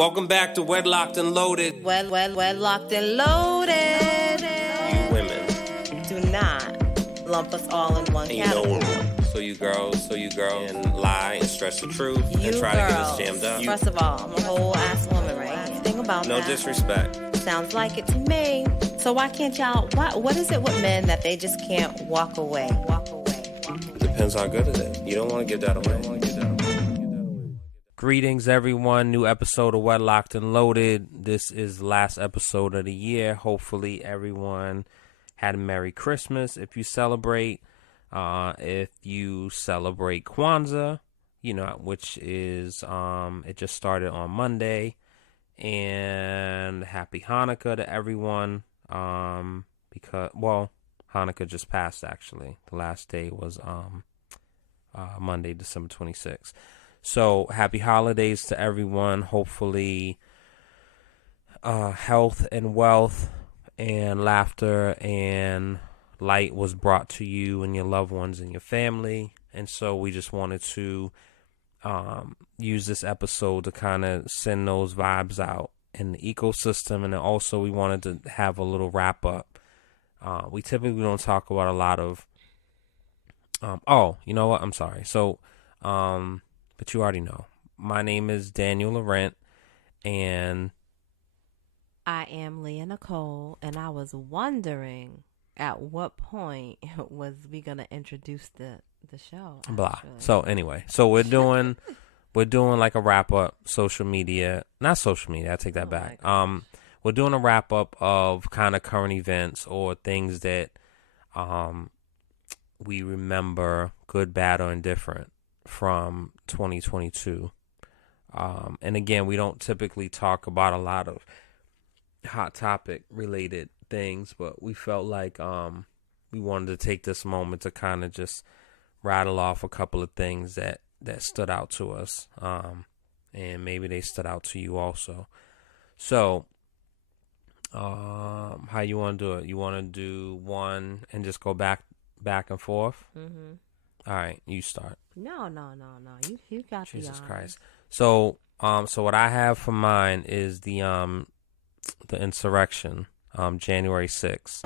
Welcome back to Wedlocked and Loaded. Wedlocked and Loaded. You women. Do not lump us all in one category. So you girls, and lie and stretch the truth and try to get us jammed up. First of all, I'm a whole ass woman, right? Think about no that. No disrespect. Sounds like it to me. So why can't y'all, what is it with men that they just can't walk away? Depends how good it is. You don't want to give that away. Greetings, everyone. New episode of Wedlocked and Loaded. This is the last episode of the year. Hopefully, everyone had a Merry Christmas. If you celebrate, Kwanzaa, which is it just started on Monday, and Happy Hanukkah to everyone. Because Hanukkah just passed. Actually, the last day was Monday, December 26th. So, happy holidays to everyone. Hopefully, health and wealth and laughter and light was brought to you and your loved ones and your family. And so we just wanted to use this episode to kind of send those vibes out in the ecosystem. And then also we wanted to have a little wrap up. We typically don't talk about a lot of... you know what? I'm sorry. So... but you already know. My name is Daniel Laurent, and I am Leah Nicole, and I was wondering at what point was we gonna introduce the show. Blah. So anyway, we're doing like a wrap up. Social media, not social media. I take that back. We're doing a wrap up of kind of current events or things that we remember, good, bad, or indifferent, from 2022. And again, we don't typically talk about a lot of hot topic related things, but we felt like we wanted to take this moment to kind of just rattle off a couple of things that stood out to us, and maybe they stood out to you also. So how you want to do it? You want to do one and just go back and forth? Mm-hmm. All right, you start. No. You got Jesus Christ. So what I have for mine is the insurrection, January 6th.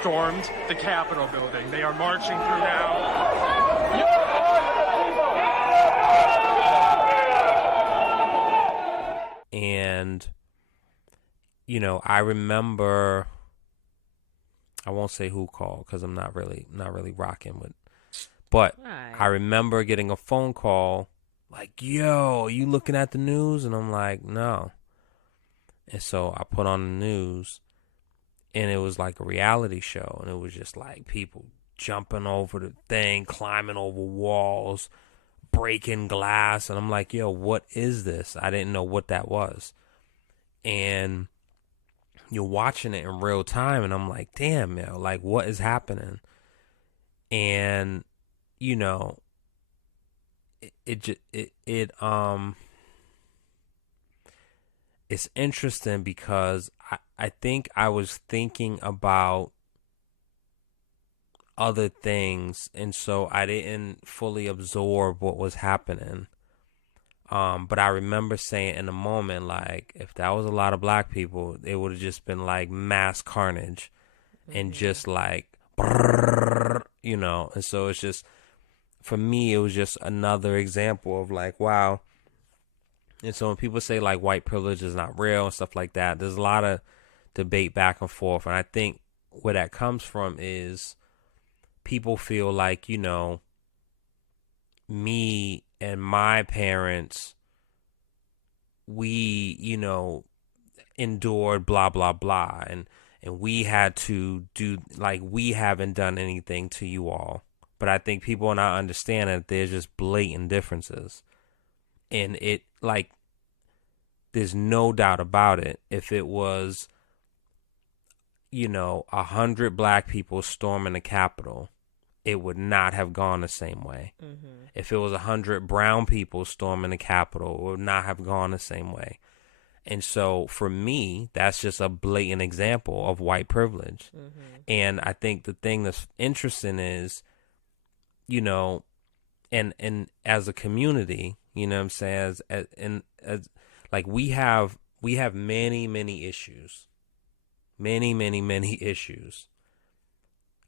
Stormed the Capitol building. They are marching through now. And I remember, I won't say who called because I'm not really rocking with, but right. I remember getting a phone call like, yo, are you looking at the news? And I'm like, no. And so I put on the news, and it was like a reality show, and it was just like people jumping over the thing, climbing over walls, breaking glass. And I'm like, yo, what is this? I didn't know what that was. And you're watching it in real time, and I'm like, damn, yo, like, what is happening? And it's interesting because I think I was thinking about other things, and so I didn't fully absorb what was happening. But I remember saying in the moment, like, if that was a lot of black people, it would have just been like mass carnage, and just like, brrr, and so it's just, for me, it was just another example of like, wow. And so when people say like white privilege is not real and stuff like that, there's a lot of debate back and forth. And I think where that comes from is people feel like, me and my parents, we, endured blah, blah, blah. And we had to do, like, we haven't done anything to you all. But I think people are not understanding that there's just blatant differences. And it, like, there's no doubt about it. If it was, 100 black people storming the Capitol, it would not have gone the same way. Mm-hmm. If it was 100 brown people storming the Capitol, it would not have gone the same way. And so for me, that's just a blatant example of white privilege. And I think the thing that's interesting is, you know, and as a community, you know what I'm saying, as like we have many issues. Many issues.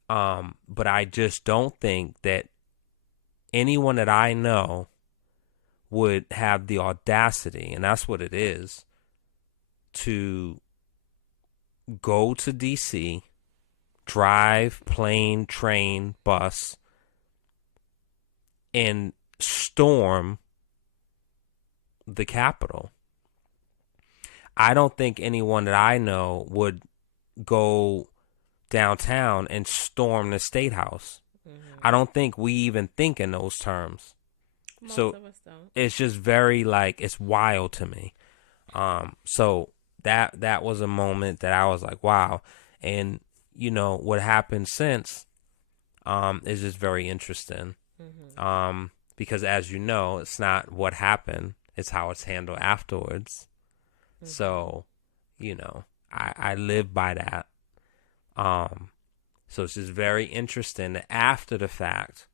But I just don't think that anyone that I know would have the audacity, and that's what it is, to go to DC, drive, plane, train, bus, and storm the Capitol. I don't think anyone that I know would go downtown and storm the State House. I don't think we even think in those terms. Most so of us don't. it's just very, like, it's wild to me. So that was a moment that I was like, wow. And, you know, what happened since is just very interesting. Because as you know, it's not what happened, it's how it's handled afterwards. So, you know, I live by that. So it's just very interesting that after the fact,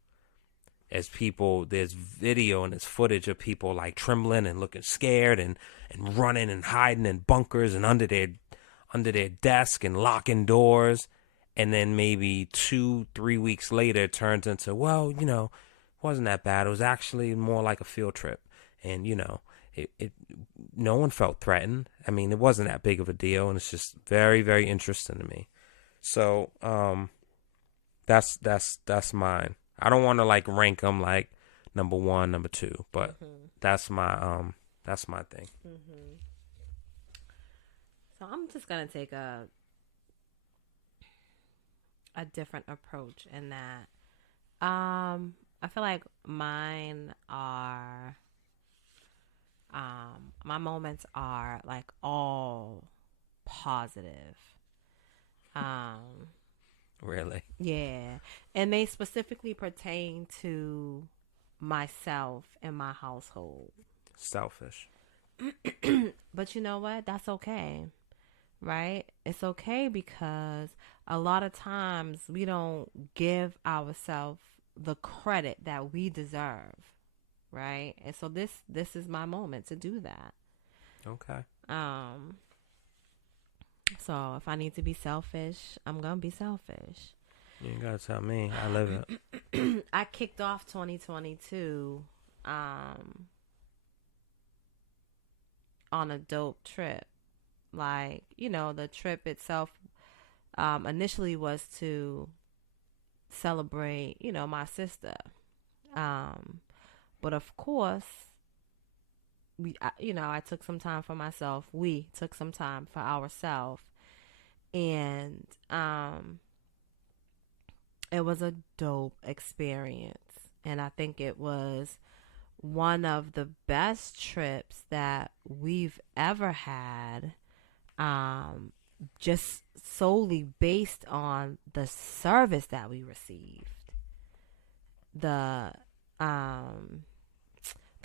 as people, there's video and there's footage of people like trembling and looking scared and running and hiding in bunkers and under their desk and locking doors. And then maybe 2-3 weeks later, it turns into, well, you know, it wasn't that bad. It was actually more like a field trip. And, you know, it no one felt threatened. I mean, it wasn't that big of a deal. And it's just very, very interesting to me. So, that's mine. I don't want to like rank them like number 1, number 2, but that's my thing. So I'm just gonna take a different approach in that. I feel like mine are my moments are like all positive. Really? Yeah. And they specifically pertain to myself and my household. Selfish. But you know what? That's okay. Right? It's okay because a lot of times we don't give ourselves the credit that we deserve. Right? And so this is my moment to do that. Okay. So if I need to be selfish, I'm going to be selfish. You ain't got to tell me. I live it. I kicked off 2022 on a dope trip. Like, you know, the trip itself initially was to celebrate, you know, my sister. But of course, I took some time for myself. We took some time for ourselves. And it was a dope experience. And I think it was one of the best trips that we've ever had. Just solely based on the service that we received. The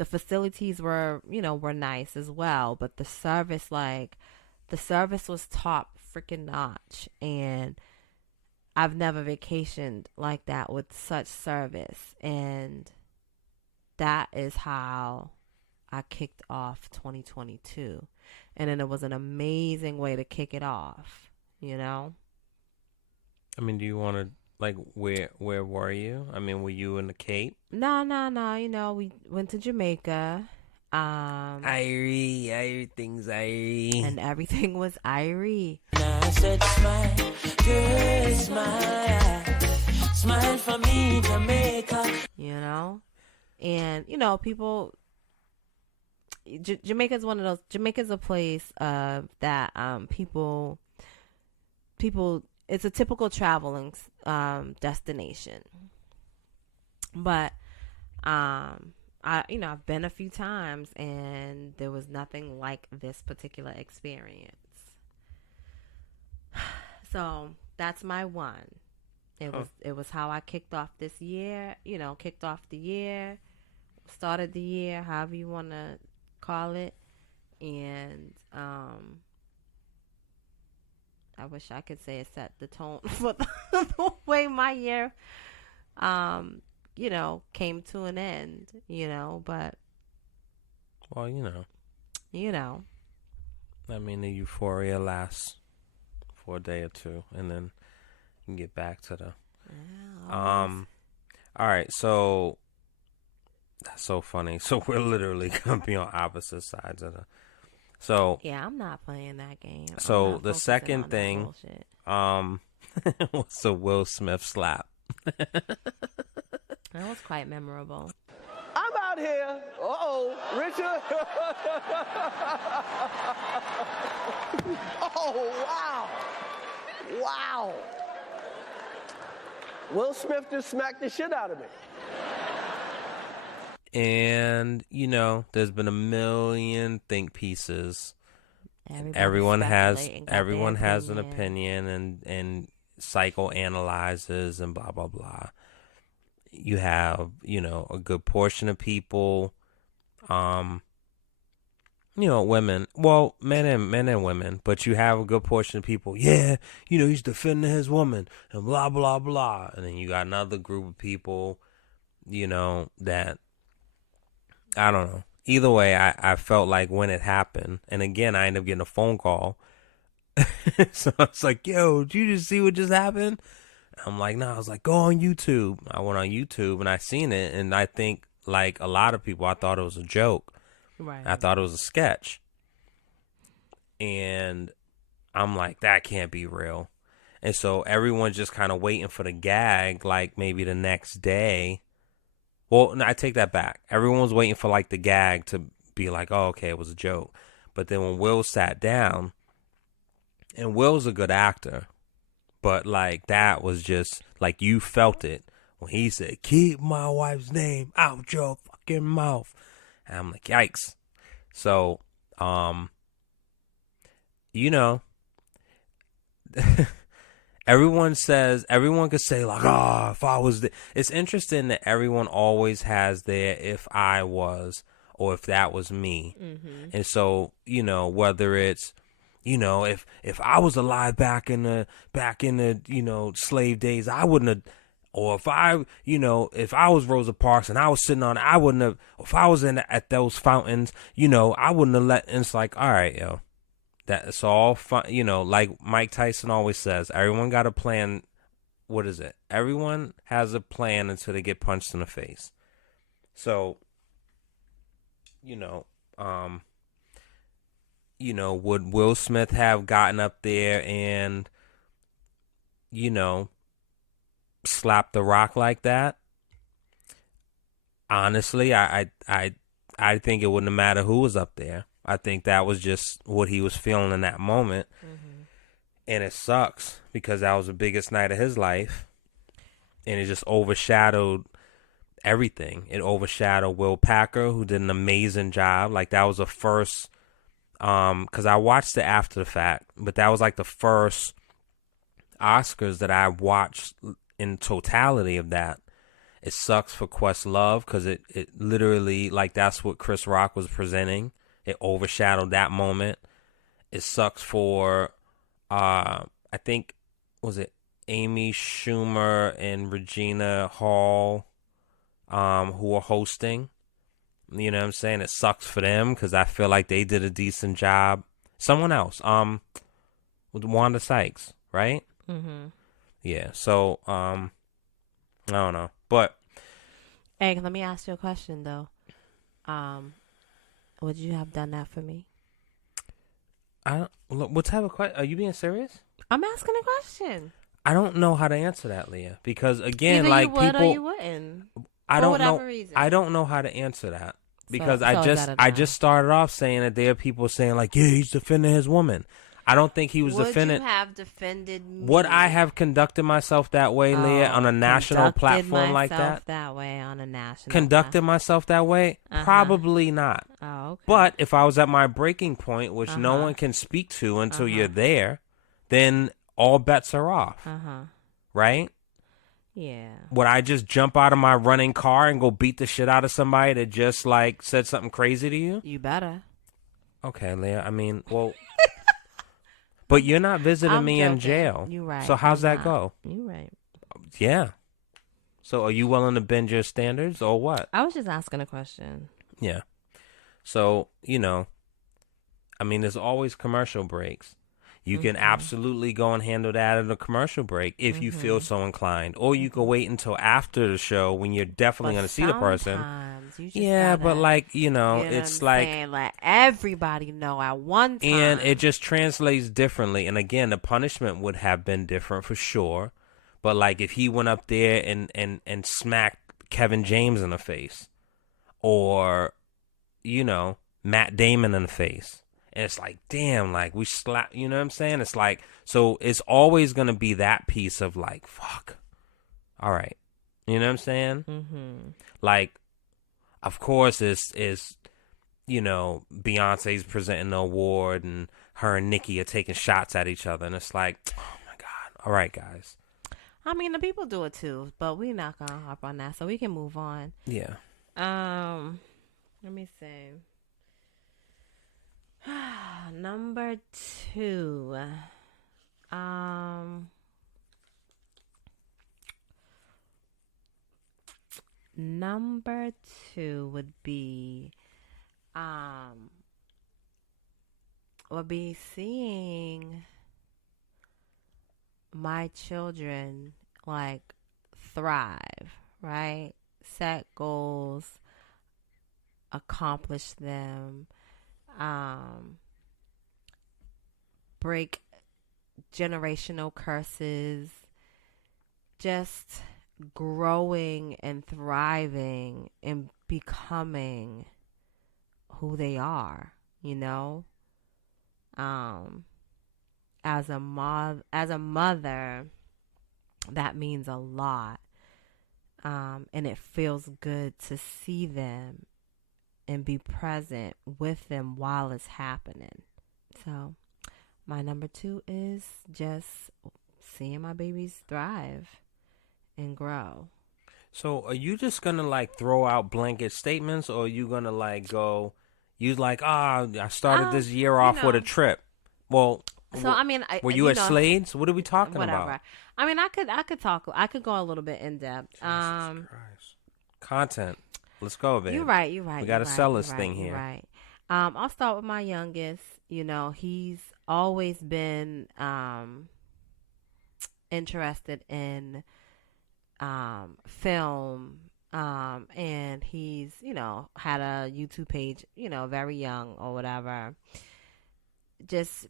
facilities were nice as well, but the service was top freaking notch, and I've never vacationed like that with such service, and that is how I kicked off 2022. And then it was an amazing way to kick it off, you know? I mean, do you want to, like, where were you? I mean, were you in the Cape? No. You know, we went to Jamaica. Everything's Irie. And everything was Irie. I said smile, girl, smile for me, Jamaica. You know? And, you know, people... Jamaica's one of those. Jamaica's a place that people. It's a typical traveling destination. But I've been a few times, and there was nothing like this particular experience. So that's my one. It was how I kicked off this year. You know, kicked off the year, started the year, however you want to call it. and I wish I could say it set the tone for the way my year, came to an end, but. Well, I mean, the euphoria lasts for a day or two, and then you can get back to the. All right, so that's so funny. So we're literally gonna be on opposite sides of the. So yeah, I'm not playing that game. So the second thing, was the Will Smith slap. That was quite memorable. I'm out here. Richard. Oh, wow. Wow. Will Smith just smacked the shit out of me. And, there's been a million think pieces. Everyone has an opinion and psychoanalyzes and blah, blah, blah. You have, a good portion of people, women, well, men and women, but you have a good portion of people, he's defending his woman and blah, blah, blah. And then you got another group of people, that, I don't know. Either way, I felt like when it happened, and again, I ended up getting a phone call. So it's like, yo, did you just see what just happened? I'm like, no, I was like, go on YouTube. I went on YouTube and I seen it. And I think like a lot of people, I thought it was a joke. Right. I thought it was a sketch. And I'm like, that can't be real. And so everyone's just kind of waiting for the gag, like maybe the next day. Well, no, I take that back. Everyone was waiting for like the gag to be like, oh, okay, it was a joke. But then when Will sat down, and Will's a good actor. But, like, that was just, like, you felt it when he said, keep my wife's name out your fucking mouth. And I'm like, yikes. So, everyone could say, like, if I was it's interesting that everyone always has their if I was or if that was me. Mm-hmm. And so, whether it's, if I was alive back in the slave days, I wouldn't have, or if I was Rosa Parks and I was sitting on, I wouldn't have, if I was at those fountains, I wouldn't have let, and it's like, all right, yo, that's all fun, like Mike Tyson always says, everyone got a plan. What is it? Everyone has a plan until they get punched in the face. So, would Will Smith have gotten up there and, slapped The Rock like that? Honestly, I think it wouldn't have mattered who was up there. I think that was just what he was feeling in that moment. Mm-hmm. And it sucks because that was the biggest night of his life. And it just overshadowed everything. It overshadowed Will Packer, who did an amazing job. Like, that was the first... because I watched it after the fact, but that was like the first Oscars that I watched in totality of that. It sucks for Questlove because it literally, like, that's what Chris Rock was presenting. It overshadowed that moment. It sucks for, I think, was it Amy Schumer and Regina Hall, who were hosting. You know what I'm saying? It sucks for them because I feel like they did a decent job. Someone else, with Wanda Sykes, right? Mm-hmm. Yeah. So, I don't know, but. Hey, let me ask you a question though. Would you have done that for me? What type of question? Are you being serious? I'm asking a question. I don't know how to answer that, Leah, because again, either like you would people, or you wouldn't. I don't know. Reason. I don't know how to answer that. Because so I just started off saying that there are people saying like, yeah, he's defending his woman. I don't think he was defending. Would you have defended me? Would I have conducted myself that way, Leah, on a national platform like that? That way on a national. Conducted myself that way? Probably not. Oh, okay. But if I was at my breaking point, which no one can speak to until you're there, then all bets are off. Right? Yeah. Would I just jump out of my running car and go beat the shit out of somebody that just like said something crazy to you? You better. Okay, Leah. I mean, well, but you're not visiting I'm me joking. in jail. You right. So how's I'm that not. go? You right. Yeah. So are you willing to bend your standards or what? I was just asking a question. Yeah. So, I mean, there's always commercial breaks. You can absolutely go and handle that at a commercial break if you feel so inclined. Or you can wait until after the show when you're definitely going to see the person. Sometimes you just Yeah, gotta, but like, you know it's what I'm like... saying? Let everybody know at one time. And it just translates differently. And again, the punishment would have been different for sure. But like if he went up there and smacked Kevin James in the face, or, Matt Damon in the face. And it's like, damn, like we slap, you know what I'm saying? It's like, so it's always going to be that piece of like, fuck. All right. You know what I'm saying? Mm-hmm. Like, of course, it's Beyonce's presenting the award and her and Nicki are taking shots at each other. And it's like, oh my God. All right, guys. I mean, the people do it too, but we're not going to hop on that, so we can move on. Yeah. Let me see. Number 2. Number 2 would be seeing my children like thrive, right? Set goals, accomplish them, break generational curses, just growing and thriving and becoming who they are, as a mother, that means a lot. And it feels good to see them and be present with them while it's happening. So my number 2 is just seeing my babies thrive and grow. So are you just going to like throw out blanket statements, or are you going to like go, I started this year off with a trip. Well, so I mean, were you at Slade's? What are we talking whatever. about? I mean, I could go a little bit in depth. Jesus Christ. Content. Let's go, babe. You're right. We got to sell this thing here. Right. I'll start with my youngest. He's always been interested in film, and he's had a YouTube page, very young or whatever, just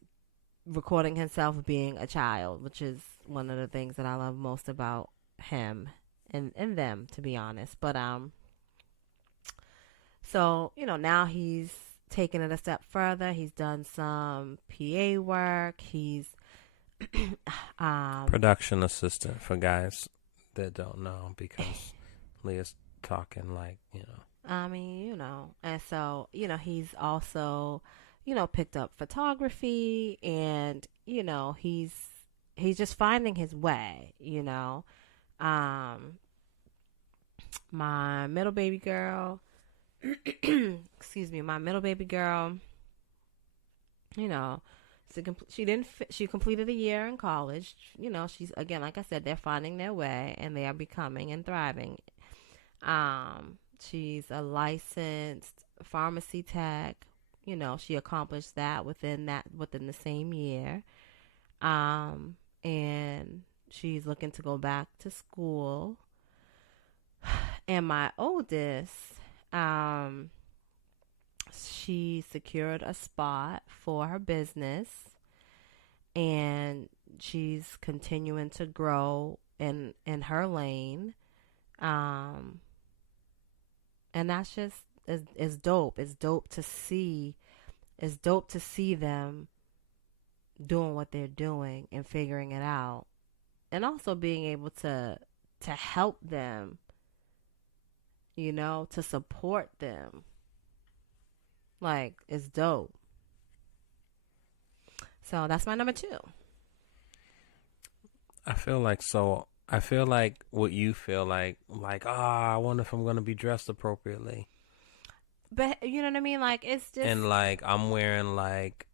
recording himself being a child, which is one of the things that I love most about him and them, to be honest. But so now he's taken it a step further. He's done some PA work. He's production assistant for guys that don't know, because Leah's talking like, I mean, and so, he's also, picked up photography, and, he's just finding his way, my middle baby girl, my middle baby girl, she completed a year in college. She's, again, like I said, they're finding their way and they are becoming and thriving. She's a licensed pharmacy tech. She accomplished that within the same year. And she's looking to go back to school. And my oldest, she secured a spot for her business, and she's continuing to grow in her lane. And that's just is dope. It's dope to see. It's dope to see them doing what they're doing and figuring it out, and also being able to help them, to support them. Like, it's dope. So that's my number 2. I feel like what you feel like, I wonder if I'm going to be dressed appropriately. you know what I mean? Like, it's just. And like I'm wearing like,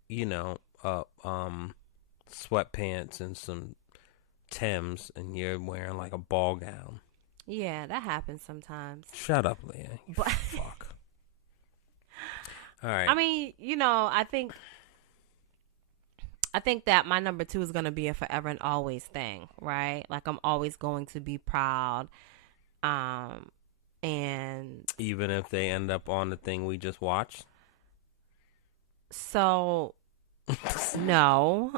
sweatpants and some Timbs, and you're wearing like a ball gown. Yeah, that happens sometimes. Shut up, Leah. You But- fuck. All right. I mean, I think that my number 2 is going to be a forever and always thing, right? Like, I'm always going to be proud. And even if they end up on the thing we just watched? so, no.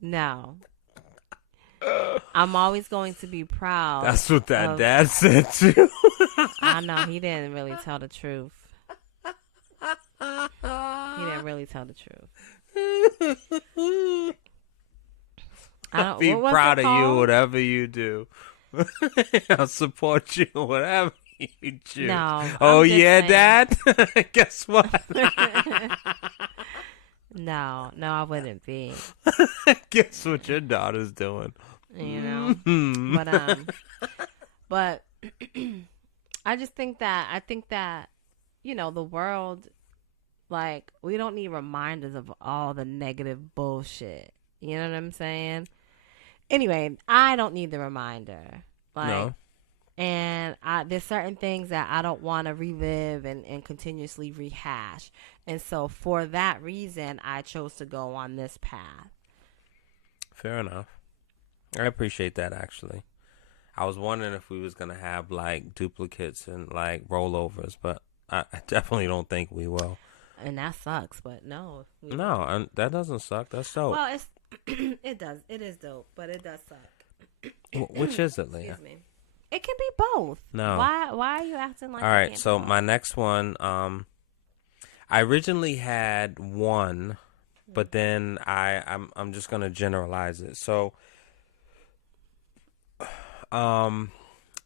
No. I'm always going to be proud. That's what that dad said too. I know, he didn't really tell the truth. He didn't really tell the truth. I'll be proud of you, whatever you do. I'll support you, whatever you do. No. Oh, I'm just yeah, saying. Dad? Guess what? No, I wouldn't be. Guess what your daughter's doing? But I just think that, the world, like, we don't need reminders of all the negative bullshit. You know what I'm saying? Anyway, I don't need the reminder. Like, No. And there's certain things that I don't want to relive and continuously rehash. And so for that reason, I chose to go on this path. Fair enough. I appreciate that, actually. I was wondering if we was going to have, like, duplicates and, like, rollovers, but I definitely don't think we will. And that sucks, but no. No, that doesn't suck. That's dope. Well, it does. It is dope, but it does suck. Which is it, Leah? Excuse me. It can be both. No. Why are you acting like? All right, so my next one, I originally had one, but then I'm just gonna generalize it. So, the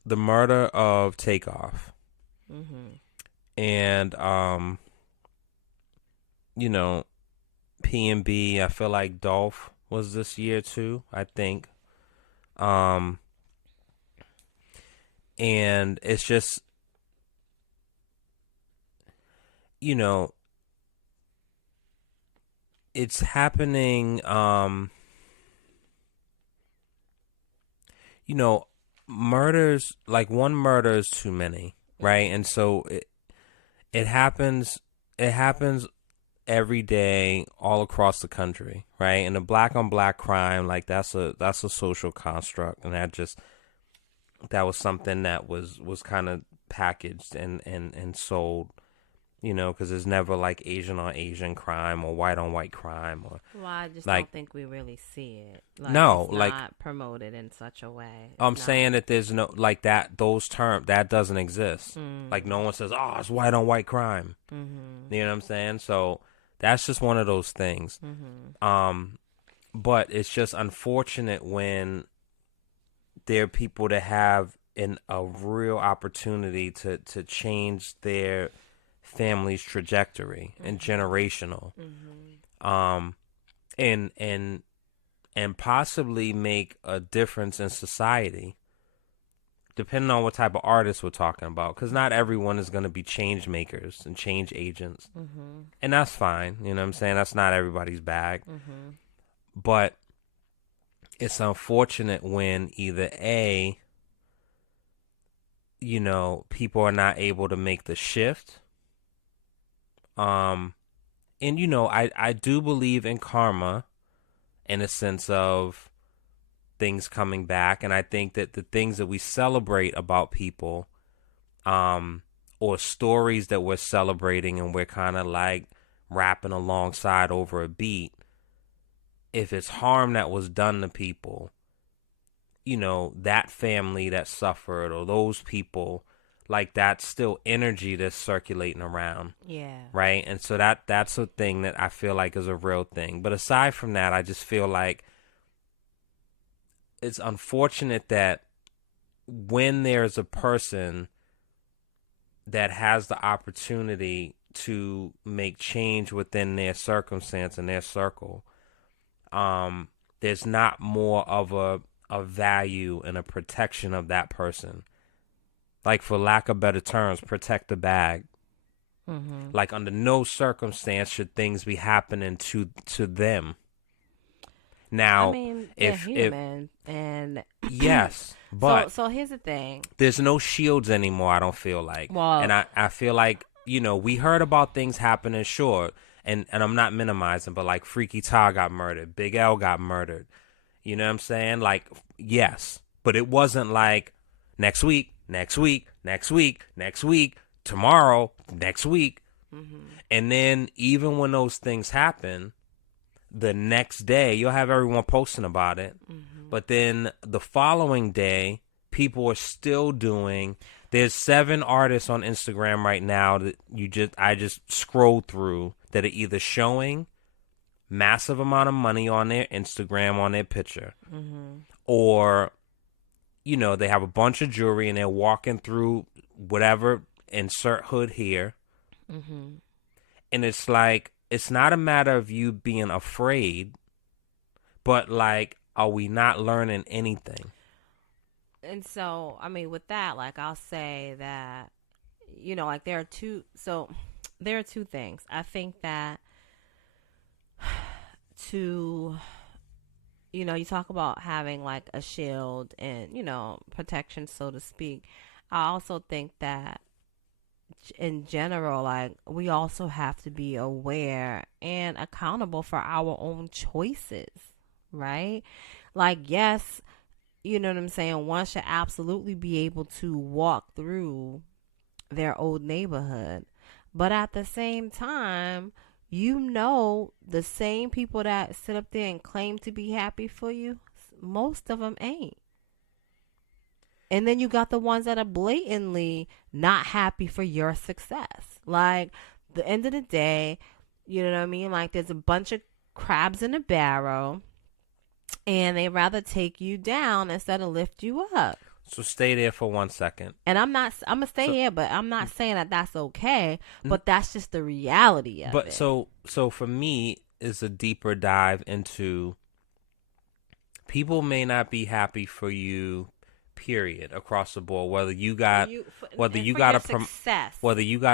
murder of Takeoff, and P&B. I feel like Dolph was this year too. I think, and it's just, it's happening, murders, like one murder is too many, right? And so it happens every day all across the country, right? And the black on black crime, like that's a social construct, and that was something that was kind of packaged and sold, because there's never like Asian on Asian crime or white on white crime, or Well, I just like, don't think we really see it. Like, no, it's like, not promoted in such a way. I'm saying that there's no, like, those terms that doesn't exist. Like, no one says, "Oh, it's white on white crime." You know what I'm saying? So that's just one of those things. But it's just unfortunate when there are people that have a real opportunity to change their family's trajectory and generational, and possibly make a difference in society, depending on what type of artist we're talking about, because not everyone is going to be change makers and change agents, and that's fine. You know what I'm saying? That's not everybody's bag, but it's unfortunate when either A, people are not able to make the shift. And I do believe in karma in a sense of things coming back. And I think that the things that we celebrate about people, or stories that we're celebrating and we're kind of like rapping alongside over a beat, if it's harm that was done to people, that family that suffered or those people, like, that's still energy that's circulating around. Yeah. Right? And so that's a thing that I feel like is a real thing. But aside from that, I just feel like it's unfortunate that when there's a person that has the opportunity to make change within their circumstance and their circle, there's not more of a value and a protection of that person. Like, for lack of better terms, protect the bag Mm-hmm. Like under no circumstance should things be happening to them. Now, I mean, they're human, and yes, but so here's the thing. there's no shields anymore, I don't feel like. Well, and I feel like, we heard about things happening, sure, and I'm not minimizing, but like Freaky Tar got murdered, Big L got murdered. You know what I'm saying? Like, yes, but it wasn't like next week, tomorrow, next week. Mm-hmm. And then even when those things happen, the next day you'll have everyone posting about it. Mm-hmm. But then the following day, people are still doing. There's 7 artists on Instagram right now that I just scrolled through that are either showing massive amount of money on their Instagram on their picture, Mm-hmm. or they have a bunch of jewelry and they're walking through whatever, insert hood here. Mm-hmm. And it's like, it's not a matter of you being afraid, but like, are we not learning anything? And so, I mean, with that, like, I'll say that, like, there are two things. I think that you talk about having like a shield and, protection, so to speak. I also think that in general, like, we also have to be aware and accountable for our own choices, right? Like, yes, you know what I'm saying? One should absolutely be able to walk through their old neighborhood. But at the same time, the same people that sit up there and claim to be happy for you, most of them ain't. And then you got the ones that are blatantly not happy for your success. Like, the end of the day, you know what I mean? Like, there's a bunch of crabs in a barrel, and they rather take you down instead of lift you up. So stay there for 1 second. And I'm going to stay here, but I'm not saying that that's okay, but that's just the reality of it. But so for me, is a deeper dive into people may not be happy for you, period, across the board, whether you got a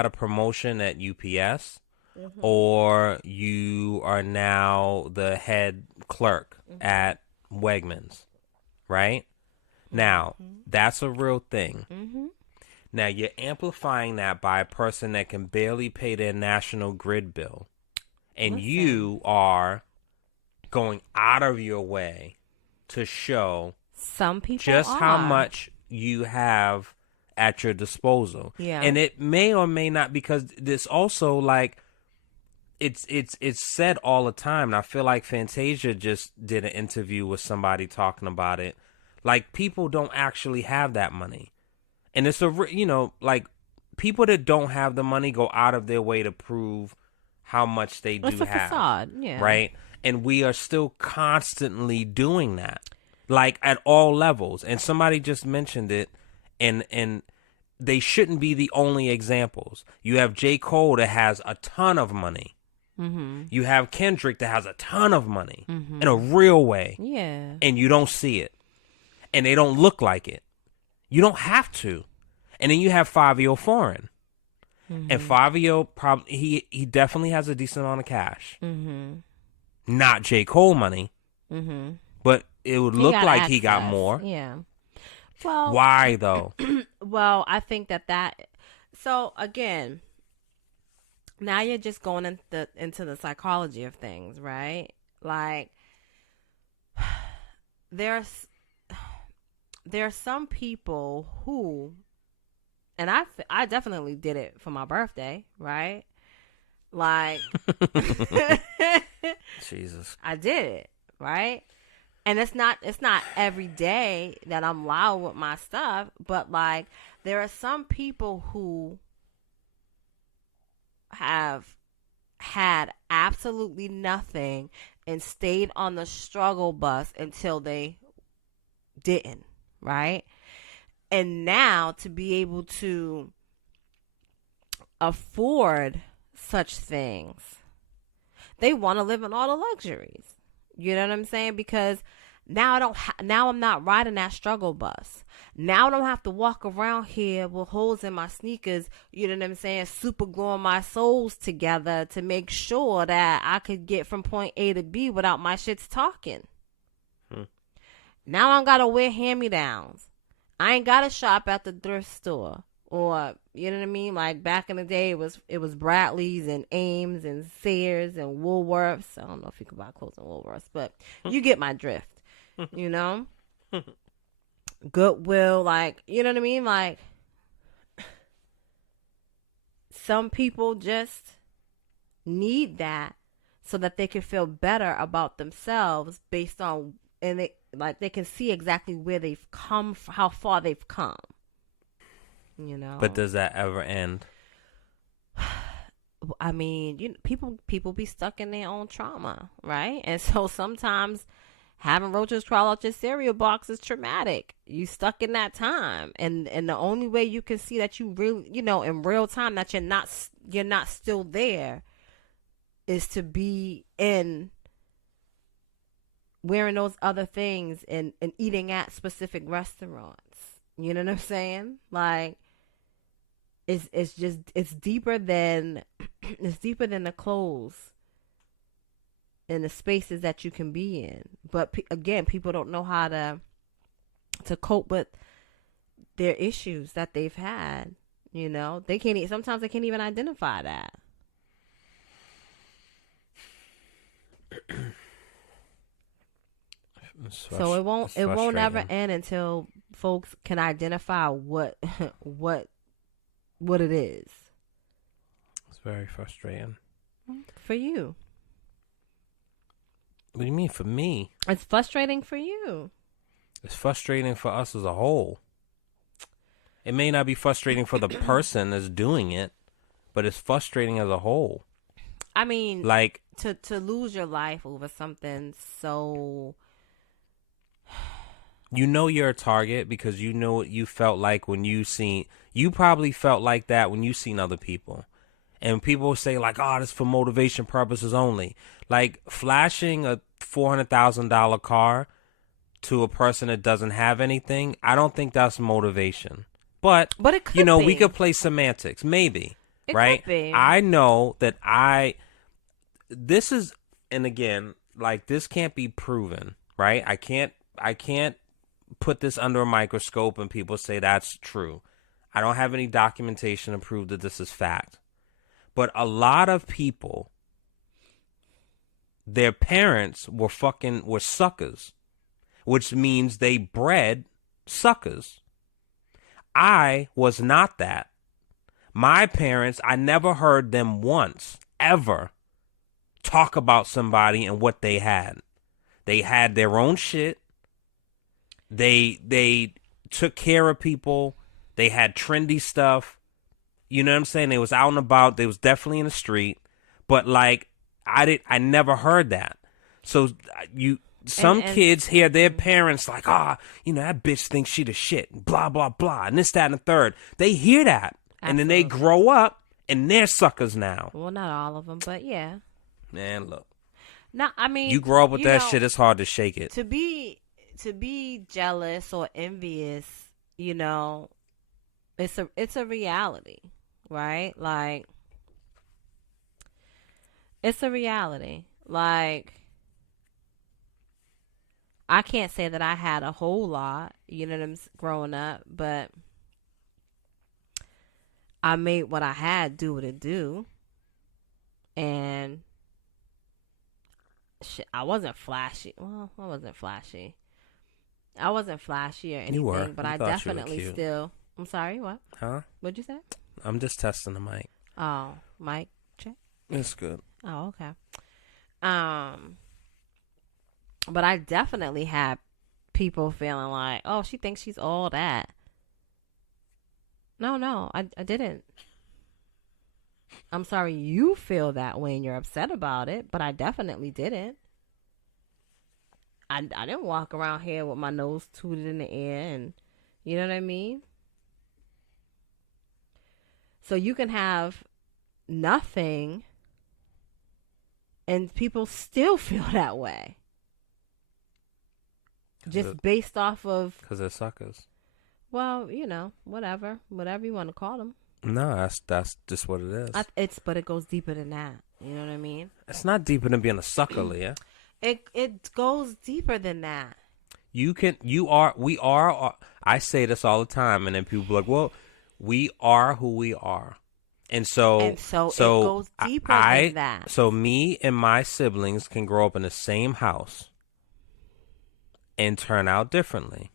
promotion at UPS, mm-hmm. or you are now the head clerk, mm-hmm. at Wegmans, right? Mm-hmm. Now, that's a real thing. Mm-hmm. Now, you're amplifying that by a person that can barely pay their national grid bill, and you are going out of your way to show some people just how much you have at your disposal. Yeah. And it may or may not, because this also, like, it's said all the time. And I feel like Fantasia just did an interview with somebody talking about it. Like, people don't actually have that money. And it's like, people that don't have the money go out of their way to prove how much they do have. It's a facade, yeah. Right? And we are still constantly doing that. Like, at all levels. And somebody just mentioned it, and they shouldn't be the only examples. You have J. Cole that has a ton of money. Mm-hmm. You have Kendrick that has a ton of money, mm-hmm. in a real way. Yeah. And you don't see it. And they don't look like it. You don't have to. And then you have Fabio Foreign. Mm-hmm. And Fabio, he definitely has a decent amount of cash. Mm-hmm. Not J. Cole money. Mm-hmm. But it would look like access. He got more. Yeah. Well, why though? Well, I think that. So again, now you're just going into the psychology of things, right? Like, there's some people who, and I definitely did it for my birthday, right? Like, Jesus, I did it, right? And it's not every day that I'm loud with my stuff, but like, there are some people who have had absolutely nothing and stayed on the struggle bus until they didn't, right? And now to be able to afford such things, they want to live in all the luxuries. You know what I'm saying? Because Now now I'm not riding that struggle bus. Now I don't have to walk around here with holes in my sneakers, you know what I'm saying, super gluing my soles together to make sure that I could get from point A to B without my shits talking. Now I gotta wear hand-me-downs. I ain't gotta shop at the thrift store. Or, you know what I mean? Like back in the day, it was Bradley's and Ames and Sears and Woolworths. I don't know if you can buy clothes in Woolworths, but you get my drift, you know? Goodwill, like, you know what I mean? Like, some people just need that so that they can feel better about themselves based on, and they can see exactly where they've come, how far they've come. You know, but does that ever end? I mean, people be stuck in their own trauma, right? And so sometimes having roaches crawl out your cereal box is traumatic. You stuck in that time, and the only way you can see that you really, you know, in real time that you're not still there is to be in wearing those other things and eating at specific restaurants. You know what I'm saying? Like, it's deeper than the clothes and the spaces that you can be in. But again, people don't know how to cope with their issues that they've had. You know, sometimes they can't even identify that. So it won't ever end until folks can identify what it is. It's very frustrating. For you. What do you mean for me? It's frustrating for you. It's frustrating for us as a whole. It may not be frustrating for the person that's doing it, but it's frustrating as a whole. I mean, like to lose your life over something so. You know you're a target because you know what you felt like when you probably felt like that when you seen other people. And people say like, oh, this is for motivation purposes only. Like flashing a $400,000 car to a person that doesn't have anything, I don't think that's motivation. But it could be. We could play semantics, maybe. It right? Could be. I know that this is, and again, like this can't be proven, right? I can't put this under a microscope and people say that's true. I don't have any documentation to prove that this is fact. But a lot of people, their parents were suckers, which means they bred suckers. I was not that. My parents, I never heard them once, ever, talk about somebody and what they had. They had their own shit. They took care of people. They had trendy stuff. You know what I'm saying? They was out and about. They was definitely in the street. But like I never heard that. So kids hear their parents like, that bitch thinks she the shit. Blah blah blah. And this, that, and the third. They hear that. Absolutely. And then they grow up and they're suckers now. Well, not all of them, but yeah. Man, look. No, I mean, you grow up with that shit. It's hard to shake it. To be jealous or envious, you know, it's a reality, right? Like, it's a reality. Like, I can't say that I had a whole lot, you know, growing up, but I made what I had do what it do, and shit, I wasn't flashy. Well, I wasn't flashy. I wasn't flashy or anything, you were. But I definitely still. I'm sorry, what? Huh? What'd you say? I'm just testing the mic. Oh, mic check? It's good. Oh, okay. But I definitely had people feeling like, oh, she thinks she's all that. No, I didn't. I'm sorry you feel that way and you're upset about it, but I definitely didn't. I didn't walk around here with my nose tooted in the air, and you know what I mean? So you can have nothing and people still feel that way. just based off of. Because they're suckers. Well, whatever you want to call them. No, that's just what it is. But it goes deeper than that. You know what I mean? It's not deeper than being a sucker, Leah. It goes deeper than that. We are. I say this all the time, and then people are like, well, we are who we are. And so it goes deeper than that. So me and my siblings can grow up in the same house and turn out differently.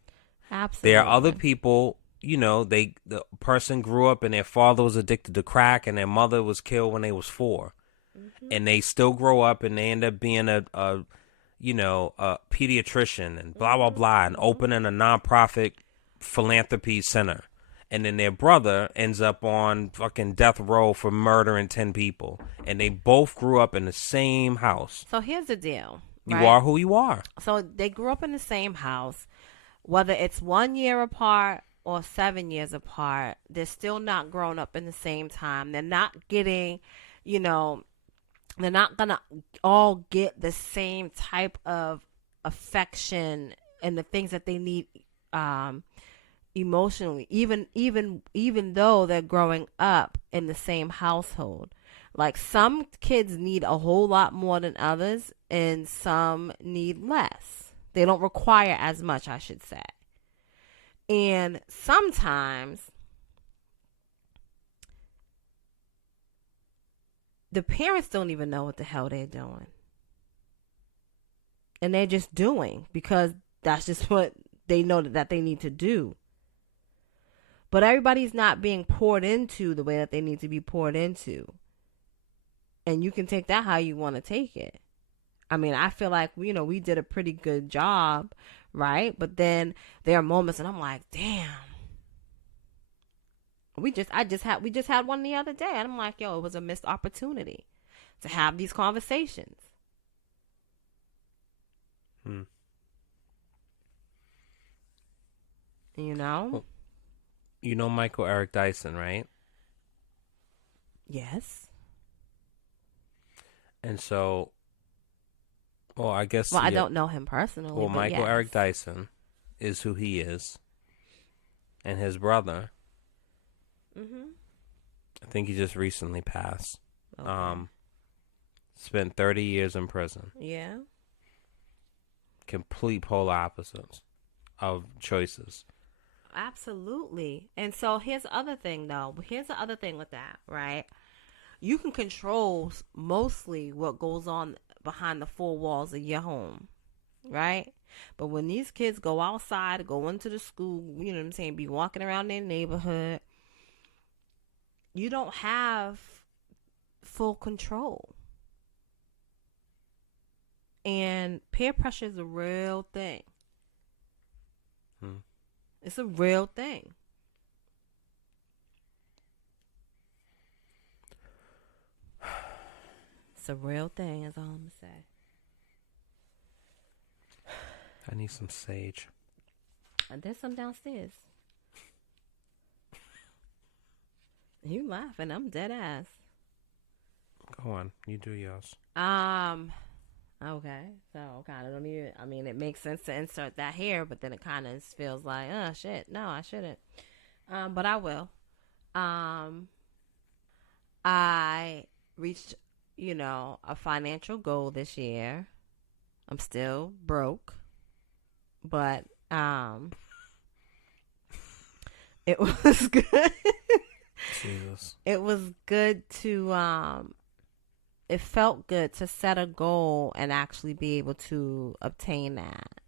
Absolutely. There are other people, the person grew up and their father was addicted to crack and their mother was killed when they was 4. Mm-hmm. And they still grow up and they end up being a pediatrician and blah, blah, blah, and opening a nonprofit philanthropy center. And then their brother ends up on fucking death row for murdering 10 people. And they both grew up in the same house. So here's the deal. Right? You are who you are. So they grew up in the same house. Whether it's 1 year apart or 7 years apart, they're still not grown up in the same time. They're not getting, they're not going to all get the same type of affection and the things that they need emotionally, even though they're growing up in the same household. Like some kids need a whole lot more than others and some need less. They don't require as much, I should say. And sometimes the parents don't even know what the hell they're doing. And they're just doing because that's just what they know that they need to do. But everybody's not being poured into the way that they need to be poured into. And you can take that how you want to take it. I mean, I feel like, we did a pretty good job, right? But then there are moments and I'm like, damn. We just had one the other day. And I'm like, yo, it was a missed opportunity to have these conversations. You know? Well, you know Michael Eric Dyson, right? Yes. And so, well, I guess... Well, I don't know him personally. Well, Michael yes. Eric Dyson is who he is. And his brother, I think he just recently passed. Okay. Spent 30 years in prison. Yeah. Complete polar opposites of choices. Absolutely. And so here's the other thing, though. Here's the other thing with that, right? You can control mostly what goes on behind the 4 walls of your home, right? But when these kids go outside, go into the school, you know what I'm saying, be walking around their neighborhood, you don't have full control. And peer pressure is a real thing. It's a real thing. It's a real thing, is all I'm going to say. I need some sage. There's some downstairs. You laughing. I'm dead ass. Go on. You do yours. Okay. So, kind of don't even... I mean, it makes sense to insert that here, but then it kind of feels like, oh, shit. No, I shouldn't. But I will. I reached, a financial goal this year. I'm still broke. But, it was good. Jesus. It was good to, it felt good to set a goal and actually be able to obtain that,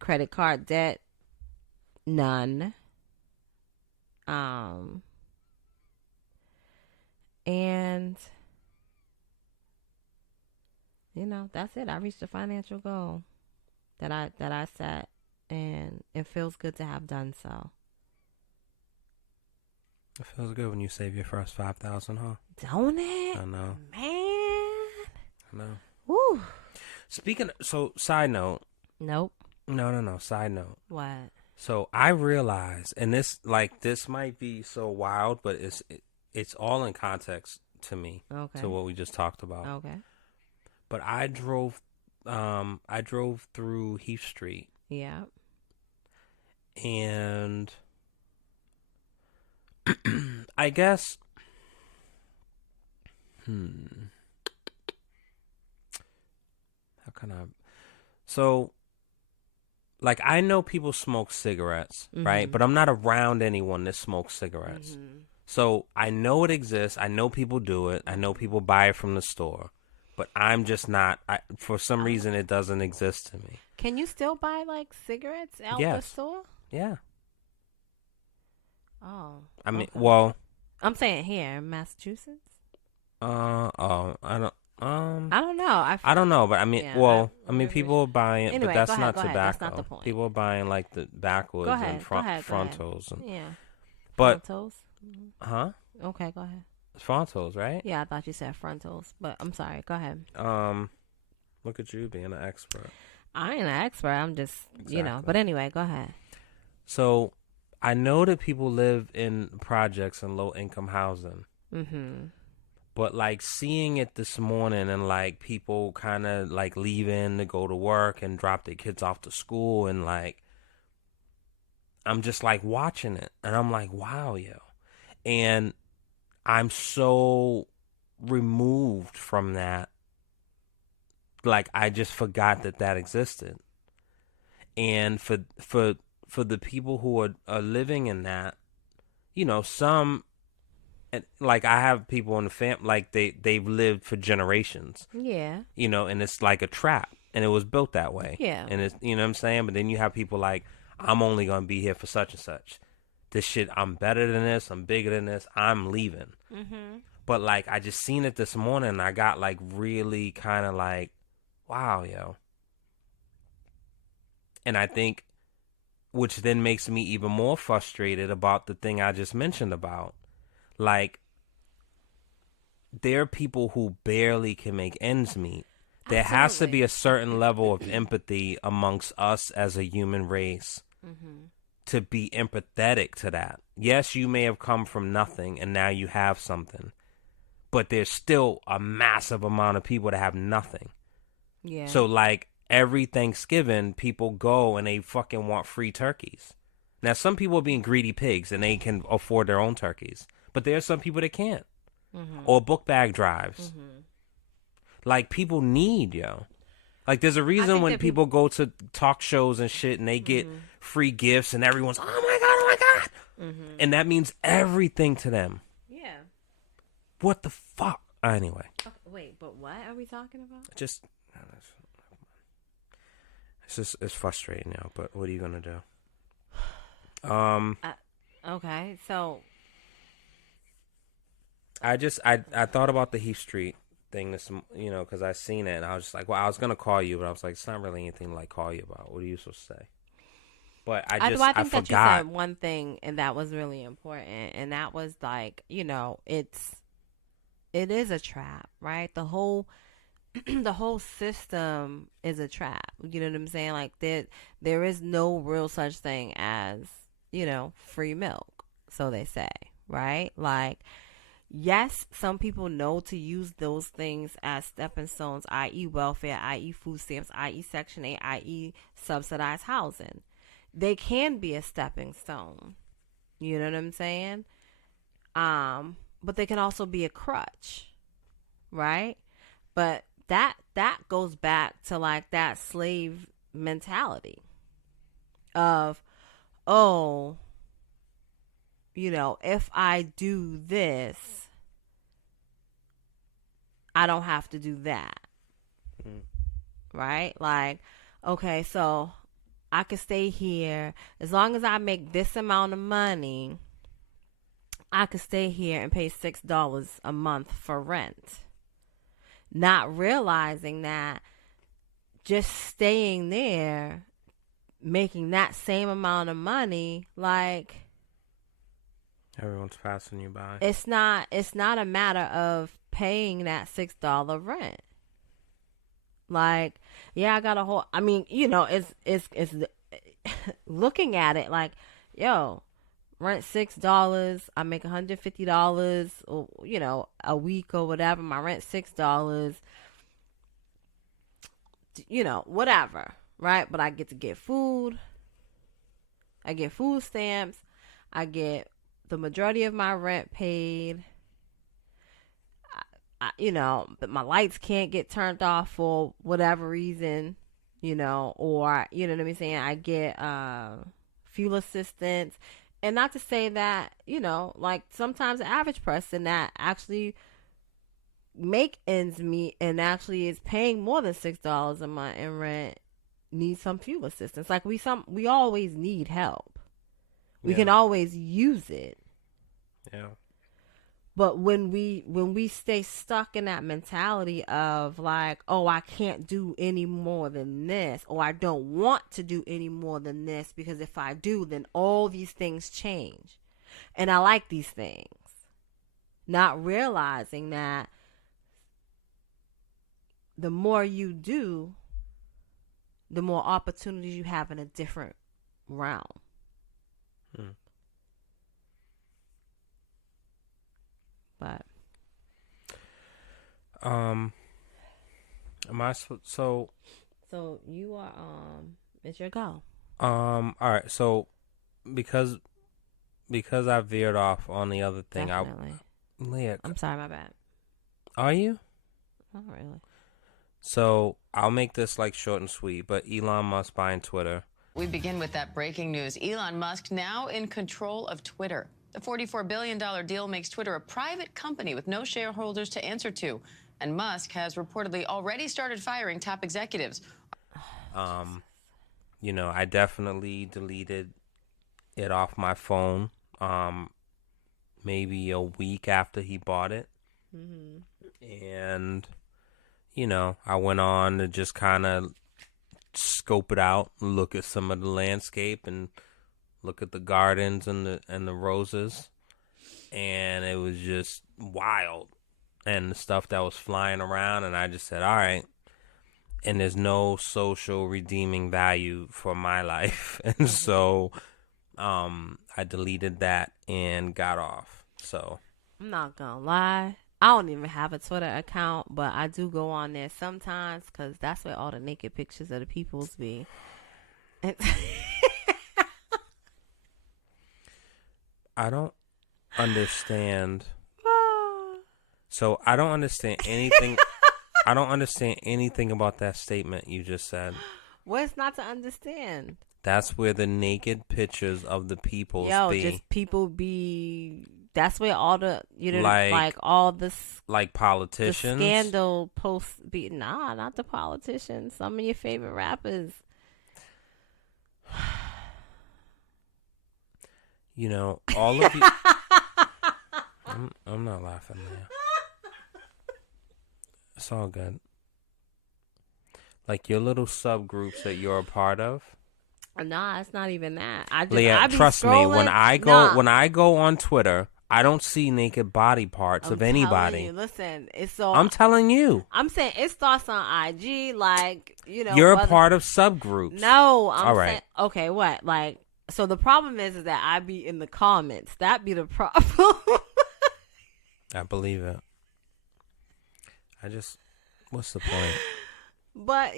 Credit card debt, none. And, that's it. I reached a financial goal that I set, and it feels good to have done so. It feels good when you save your first $5,000, huh? Don't it? I know. Man. I know. Woo. Side note. Nope. No. Side note. What? So I realize, and this might be so wild, but it's all in context to me. Okay. To what we just talked about. Okay. But I drove I drove through Heath Street. Yeah. And I guess, how can I? So, like, I know people smoke cigarettes, right? But I'm not around anyone that smokes cigarettes. So I know it exists. I know people do it. I know people buy it from the store. But I'm just not. For some reason, it doesn't exist to me. Can you still buy like cigarettes out the store? Yeah. Oh. I mean, okay. well, I'm saying here in Massachusetts. I don't know. I don't know, but I mean, yeah, I mean, people are buying, anyway, but that's go not ahead, tobacco. That's not the point. People are buying like the backwoods Go ahead, and go ahead. frontals, and Yeah. but Frontals? huh? Okay, go ahead. Frontals, right? Yeah, I thought you said frontals, but I'm sorry. Go ahead. Look at you being an expert. I ain't an expert. I'm just, Exactly. But anyway, go ahead. So, I know that people live in projects and low income housing. But like seeing it this morning and like people kind of like leaving to go to work and drop their kids off to school, and like I'm just like watching it and I'm like, wow, yo. And I'm so removed from that. Like I just forgot that existed. And for the people who are living in that, some, and like I have people in the family, like they've lived for generations. Yeah. And it's like a trap, and it was built that way. Yeah. And it's, what I'm saying? But then you have people like, I'm only going to be here for such and such. This shit, I'm better than this. I'm bigger than this. I'm leaving. But like, I just seen it this morning, and I got like really kind of like, wow, yo. And I think, which then makes me even more frustrated about the thing I just mentioned about. Like, there are people who barely can make ends meet. There has to be a certain level of empathy amongst us as a human race to be empathetic to that. Yes, you may have come from nothing and now you have something, but there's still a massive amount of people that have nothing. Yeah. So, like, every Thanksgiving, people go and they fucking want free turkeys. Now, some people are being greedy pigs and they can afford their own turkeys. But there are some people that can't. Or book bag drives. Like, people need, yo. Like, there's a reason when people go to talk shows and shit and they get free gifts and everyone's, oh my God. And that means everything to them. Yeah. What the fuck? Anyway. Okay, wait, but what are we talking about? It's frustrating now, but what are you going to do? Okay, so I thought about the Heath Street thing this, because I seen it and I was just like, well, I was gonna call you, but I was like, it's not really anything to like call you about. What are you supposed to say? But I think that forgot. you said one thing, and that was really important, and that was like, it is a trap, right? The whole system is a trap. You know what I'm saying? Like there is no real such thing as, free milk, so they say, right? Like, yes, some people know to use those things as stepping stones, i.e. welfare, i.e. food stamps, i.e. Section 8, i.e. subsidized housing. They can be a stepping stone. You know what I'm saying? But they can also be a crutch, right? But that goes back to like that slave mentality of, oh, if I do this, I don't have to do that. Right? Like, okay, so I could stay here as long as I make this amount of money. I could stay here and pay $6 a month for rent. Not realizing that just staying there, making that same amount of money, like, everyone's passing you by. It's not a matter of paying that $6 rent. Like, yeah, I got a whole, it's looking at it like, yo, rent $6, I make $150, or, a week or whatever, my rent $6. whatever, right? But I get to get food. I get food stamps. I get the majority of my rent paid. But my lights can't get turned off for whatever reason, or, what I'm saying? I get fuel assistance. And not to say that, like sometimes the average person that actually make ends meet and actually is paying more than $6 a month in rent needs some fuel assistance. Like we always need help. We can always use it. Yeah. But when we stay stuck in that mentality of like, oh, I can't do any more than this, or I don't want to do any more than this, because if I do, then all these things change. And I like these things. Not realizing that the more you do, the more opportunities you have in a different realm. But am I so you are it's your go. All right, so because I veered off on the other thing. Definitely. Leah, I'm sorry, my bad. Are you? Not really. So I'll make this like short and sweet, but Elon Musk buying Twitter. We begin with that breaking news. Elon Musk now in control of Twitter. The $44 billion deal makes Twitter a private company with no shareholders to answer to. And Musk has reportedly already started firing top executives. I definitely deleted it off my phone maybe a week after he bought it. Mm-hmm. And, I went on to just kind of scope it out, look at some of the landscape and look at the gardens and the roses, and it was just wild, and the stuff that was flying around, and I just said, all right. And there's no social redeeming value for my life, and so I deleted that and got off. So I'm not gonna lie, I don't even have a Twitter account, but I do go on there sometimes because that's where all the naked pictures of the peoples be. I don't understand. So I don't understand anything. I don't understand anything about that statement you just said. What's not to understand? That's where the naked pictures of the peoples be. Just people be. That's where all the like all this like politicians. The scandal posts be. Nah, not the politicians. Some of your favorite rappers. All of you. I'm not laughing, man. It's all good. Like your little subgroups that you're a part of. Nah, it's not even that. Leah, trust me. When I go on Twitter, I don't see naked body parts of anybody. You, listen, it's so. I'm telling you. I'm saying it starts on IG, like You're a part of subgroups. No, I'm all right. saying, okay, what? Like, so the problem is that I be in the comments. That be the problem. I believe it. What's the point? But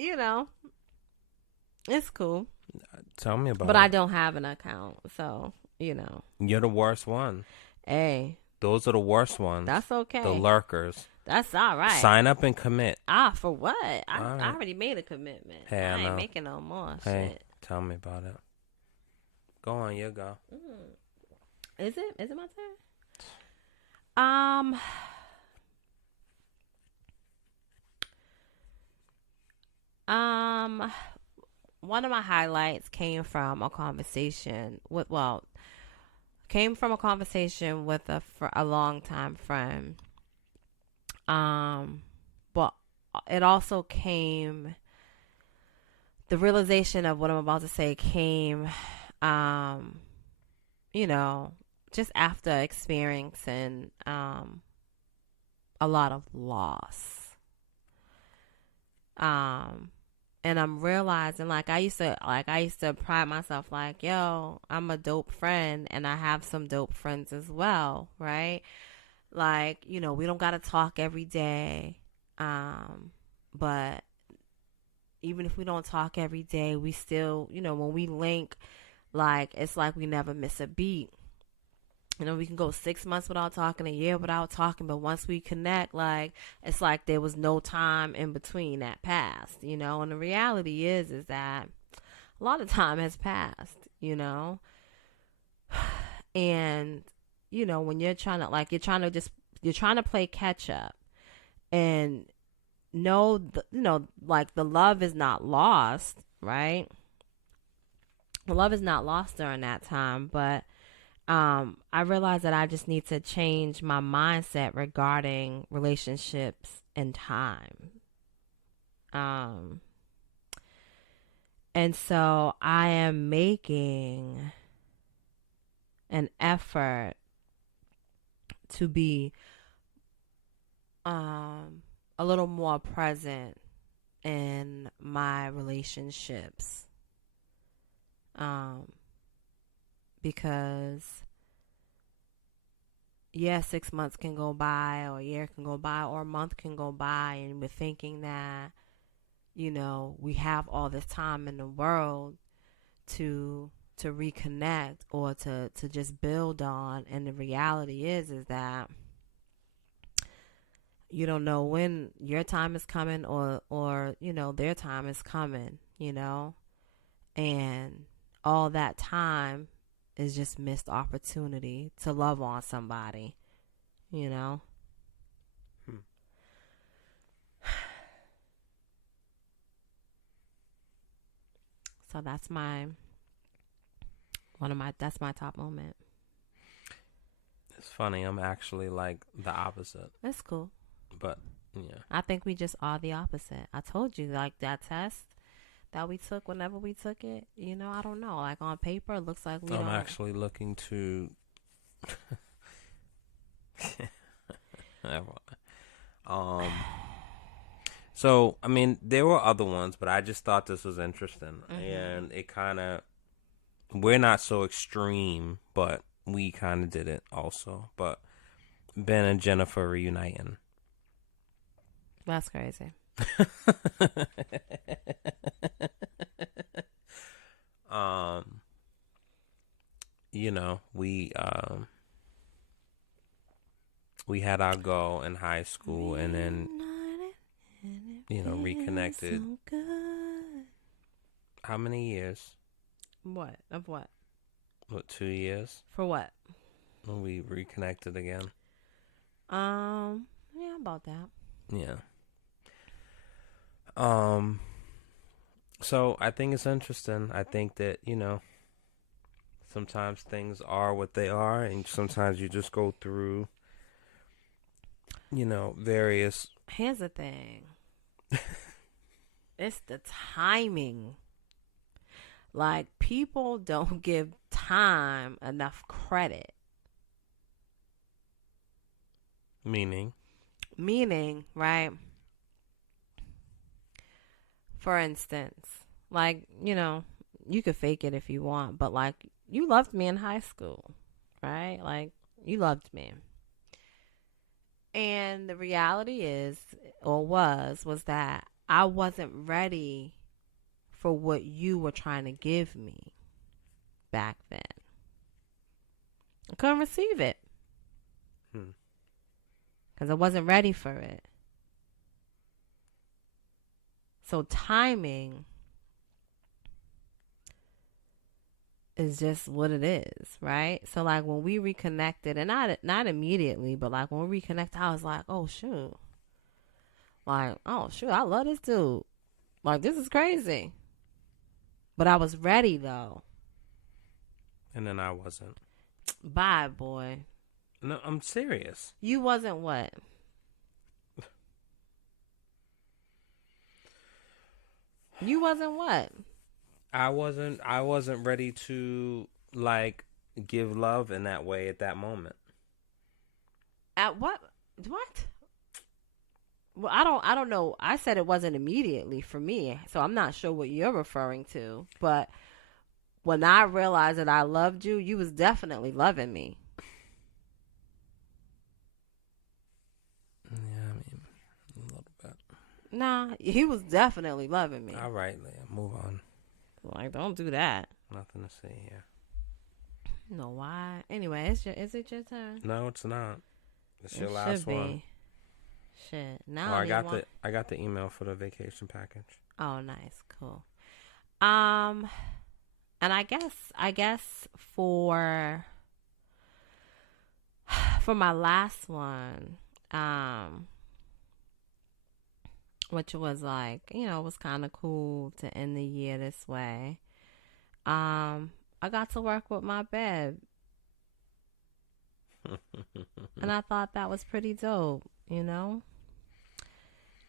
it's cool. Tell me about it. But I don't have an account, so You're the worst one. Hey, those are the worst ones. That's okay. The lurkers. That's all right. Sign up and commit. For what? I already made a commitment. Hey, I ain't making no more shit. Tell me about it. Go on, you go. Is it my turn? One of my highlights came from a conversation with a longtime friend. But it also came. The realization of what I'm about to say came, just after experiencing a lot of loss. And I'm realizing, I used to pride myself, yo, I'm a dope friend, and I have some dope friends as well, right? We don't gotta talk every day, but even if we don't talk every day, we still, when we link, like, it's like we never miss a beat. We can go 6 months without talking, a year without talking, but once we connect, like, it's like there was no time in between that passed, and the reality is that a lot of time has passed, and, when you're trying to, like, you're trying to play catch up and like, the love is not lost, right? The love is not lost during that time, but I realized that I just need to change my mindset regarding relationships and time. And so I am making an effort to be a little more present in my relationships. Because 6 months can go by, or a year can go by, or a month can go by, and we're thinking that, we have all this time in the world to reconnect or to just build on. And the reality is that you don't know when your time is coming or their time is coming, and all that time is just missed opportunity to love on somebody, So that's my top moment. It's funny. I'm actually like the opposite. That's cool. But yeah, I think we just are the opposite. I told you, like, that test that we took, whenever we took it, I don't know. Like, on paper, it looks like I'm actually looking to. So, I mean, there were other ones, but I just thought this was interesting. Mm-hmm. And it kind of, we're not so extreme, but we kind of did it also. But Ben and Jennifer reuniting. That's crazy. We had our go in high school, and then reconnected. So how many years? What? Of what? What, 2 years? For what? When we reconnected again. Yeah, about that. Yeah. So I think it's interesting. I think that, sometimes things are what they are, and sometimes you just go through, various. Here's the thing. It's the timing. Like, people don't give time enough credit. Meaning, right? For instance, like, you could fake it if you want, but, like, you loved me in high school, right? Like, you loved me. And the reality is, or was that I wasn't ready for what you were trying to give me back then. I couldn't receive it. Because I wasn't ready for it. So timing is just what it is, right? So, like, when we reconnected, and not immediately, but, like, when we reconnected, I was like, oh, shoot. Like, oh, shoot, I love this dude. Like, this is crazy. But I was ready, though. And then I wasn't. Bye, boy. No, I'm serious. You wasn't what? You wasn't what? I wasn't ready to, like, give love in that way at that moment. At what? Well, I don't know. I said it wasn't immediately for me, so I'm not sure what you're referring to. But when I realized that I loved you, you was definitely loving me. Yeah, I mean, a little bit. Nah, he was definitely loving me. All right, Leah, move on. Like, don't do that. Nothing to see here. No, why? Anyway, is it your turn? No, it's not. It's your It last should be. one. Shit. Oh, Now I got the email for the vacation package. Oh, nice, cool. And I guess for my last one, which was like, it was kind of cool to end the year this way. I got to work with my babe. And I thought that was pretty dope,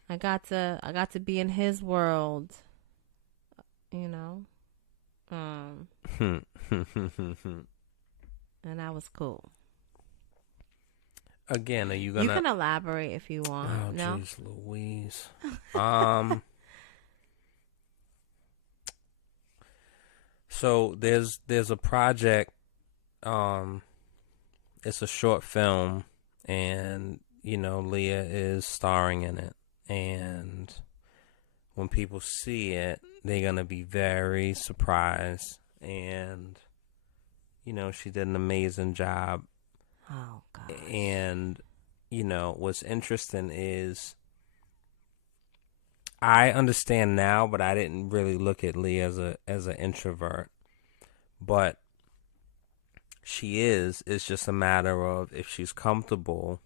I got to be in his world, and that was cool. Again, are you gonna? You can elaborate if you want. Oh, no, jeez, Louise. So there's a project. It's a short film, and Leah is starring in it. And when people see it, they're gonna be very surprised. And she did an amazing job. Oh God. And what's interesting is I understand now, but I didn't really look at Leah as an introvert. But she is. It's just a matter of if she's comfortable,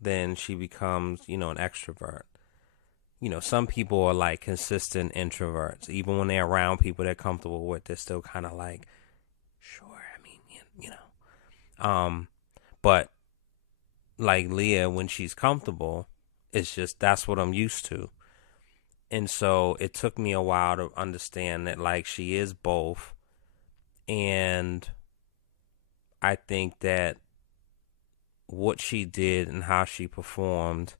then she becomes, an extrovert. Some people are like consistent introverts. Even when they're around people they're comfortable with, they're still kind of like, sure, I mean, But like Leah, when she's comfortable, it's just that's what I'm used to. And so it took me a while to understand that like she is both. And I think that what she did and how she performed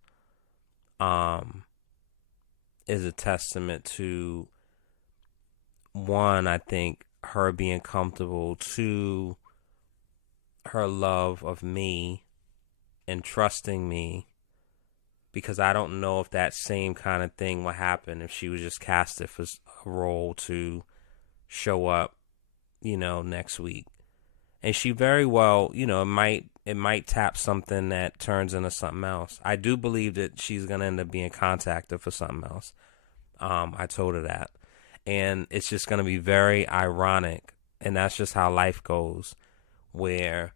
is a testament to, one, I think her being comfortable, two, her love of me and trusting me, because I don't know if that same kind of thing would happen if she was just casted for a role to show up, next week. And she very well, it might tap something that turns into something else. I do believe that she's going to end up being contacted for something else. I told her that. And it's just going to be very ironic. And that's just how life goes, where,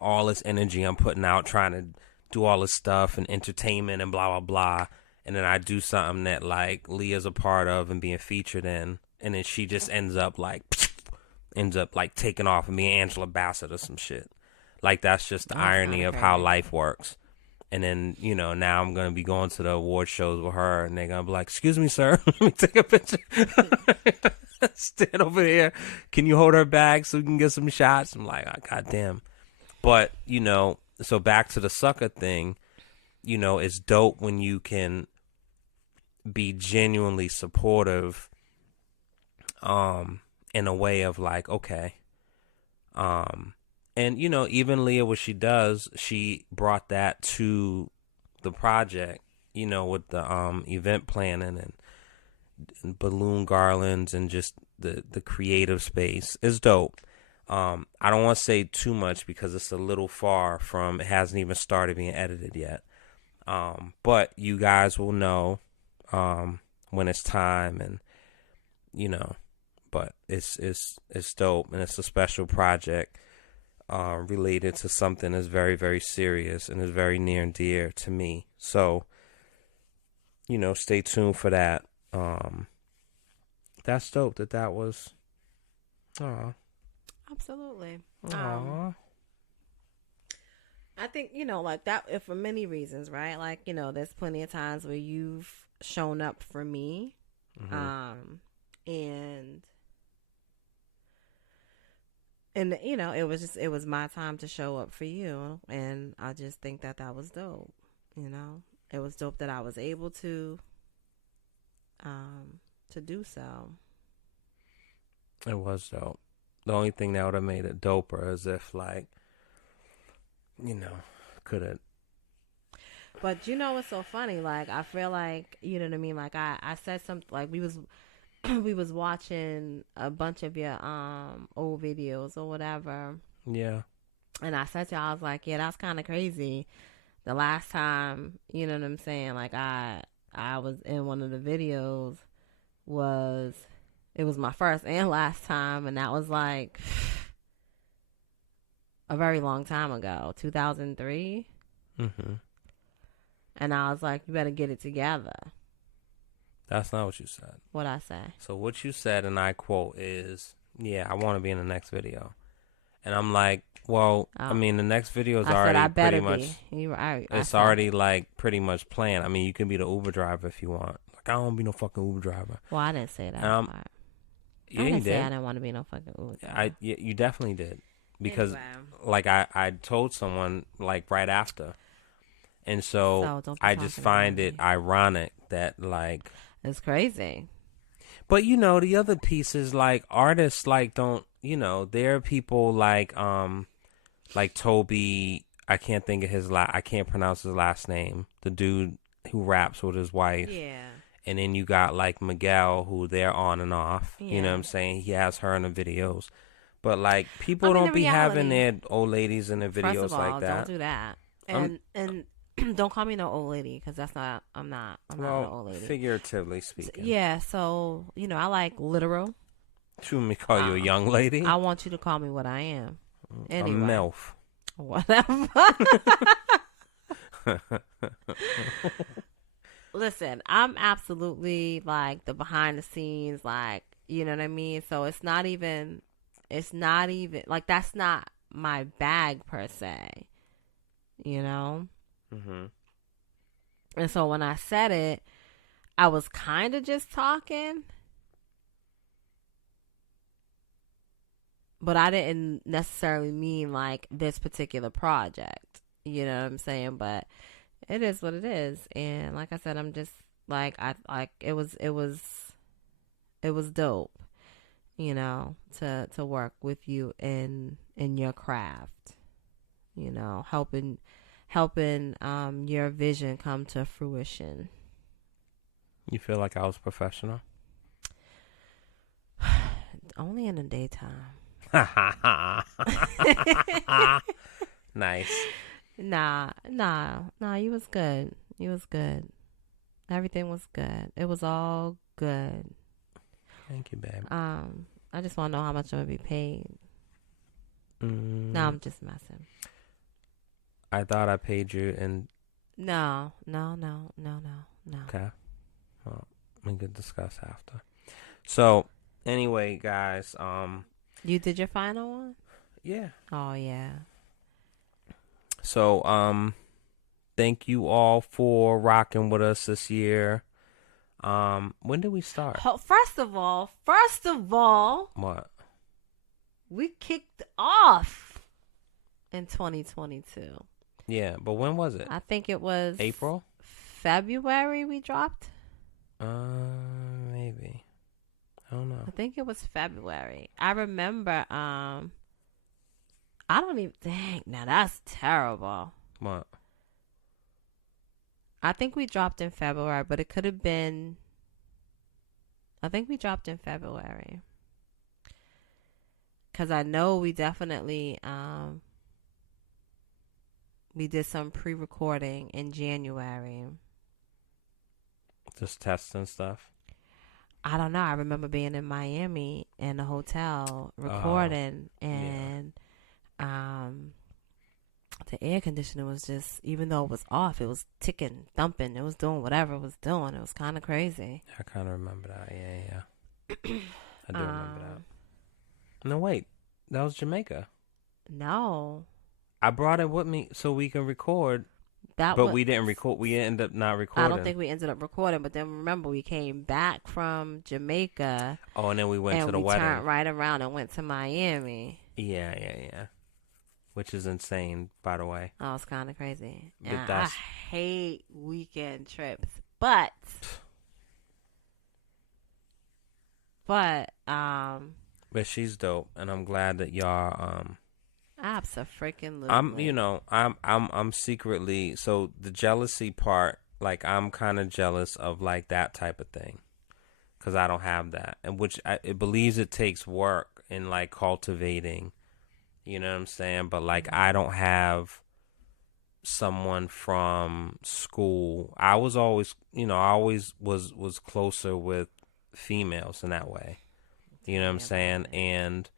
all this energy I'm putting out trying to do all this stuff and entertainment and blah, blah, blah. And then I do something that, like, Leah's a part of and being featured in. And then she just ends up taking off and being Angela Bassett or some shit. Like, that's just the irony of how life works. And then, now I'm going to be going to the award shows with her, and they're going to be like, excuse me, sir, let me take a picture. Stand over here. Can you hold her bag so we can get some shots? I'm like, oh, goddamn. But, so back to the sucker thing, it's dope when you can be genuinely supportive in a way of like, okay. And, even Leah, what she does, she brought that to the project, with the event planning and balloon garlands and just the creative space. It's dope. I don't want to say too much because it's a little far from, it hasn't even started being edited yet. But you guys will know when it's time, and, but it's dope, and it's a special project. Related to something that's very, very serious and is very near and dear to me. So, stay tuned for that. That's dope that was. Aw. Absolutely. Aw. I think, like that, for many reasons, right? Like, there's plenty of times where you've shown up for me. Mm-hmm. And it was my time to show up for you, and I just think that was dope. It was dope that I was able to do so. It was dope. The only thing that would have made it doper is if, like, could have. But you know what's so funny? Like, I feel like, you know what I mean? Like, I said something, like, we was we was watching a bunch of your old videos or whatever. Yeah. And I said to y'all, I was like, yeah, that's kind of crazy. The last time, you know what I'm saying? Like, I was in one of the videos it was my first and last time, and that was like a very long time ago, 2003. Mm-hmm. And I was like, you better get it together. That's not what you said. What'd I say? So what you said, and I quote, is, yeah, I want to be in the next video. And I'm like, well, I mean, the next video is already I better pretty much, be. it's already like pretty much planned. I mean, you can be the Uber driver if you want. Like, I don't want to be no fucking Uber driver. Well, I didn't say that. Yeah, I didn't you say did. I didn't want to be no fucking Uber driver. You definitely did. Because, Anyway. like, I told someone, like, right after. And so don't be I just talking find about it me. ironic that, like... It's crazy. But, you know, the other piece is, like, artists, like, don't... You know, there are people like Toby... I can't think of I can't pronounce his last name. The dude who raps with his wife. Yeah. And then you got, like, Miguel, who they're on and off. Yeah. You know what I'm saying? He has her in the videos. But, like, people I mean, don't be reality, having their old ladies in their videos first of all, like that. don't do that. And don't call me no old lady, because that's not. I'm not an old lady. Figuratively speaking. Yeah. So you know, I like literal. You want me to call you a young lady? I want you to call me what I am. Anyway. A MILF. Whatever. Listen, I'm absolutely like the behind the scenes, like, you know what I mean? So it's not even like, that's not my bag per se, you know? Mm-hmm. And so when I said it, I was kind of just talking, but I didn't necessarily mean like this particular project, you know what I'm saying? But it is what it is. And like I said, I'm just like, it was dope, you know, to work with you in your craft, you know, helping your vision come to fruition. You feel like I was professional? Only in the daytime. Nice. Nah, you was good. Everything was good. It was all good. Thank you, babe. I just want to know how much I'm going to be paid. No, I'm just messing. I thought I paid you in... No. Okay. Well, we could discuss after. So, anyway, guys, You did your final one? yeah. Oh, yeah. So, thank you all for rocking with us this year. When did we start? First of all, What? we kicked off in 2022. Yeah, but when was it? I think it was April? February we dropped. Maybe. I don't know. I think it was February. I remember, I don't even think. Now that's terrible. What? I think we dropped in February, but it could have been. I think we dropped in February. Because I know we definitely, we did some pre-recording in January. Just testing stuff? I don't know. I remember being in Miami in a hotel recording, and the air conditioner was just, even though it was off, it was ticking, thumping. It was doing whatever it was doing. It was kind of crazy. I kind of remember that. Yeah. I do remember that. No, wait. That was Jamaica. No. I brought it with me so we can record. We didn't record. We ended up not recording. I don't think we ended up recording, but then remember, we came back from Jamaica. Oh, and then we went to the wedding. And we turned right around and went to Miami. Yeah. Which is insane, by the way. Oh, it's kind of crazy. But And I hate weekend trips. But she's dope, and I'm glad that y'all I Absolutely. I'm secretly, so the jealousy part, like I'm kind of jealous of like that type of thing, because I don't have that, and which it believes it takes work in like cultivating, you know what I'm saying? But like I don't have someone from school. I was always, I always was closer with females in that way. You know what I'm saying? And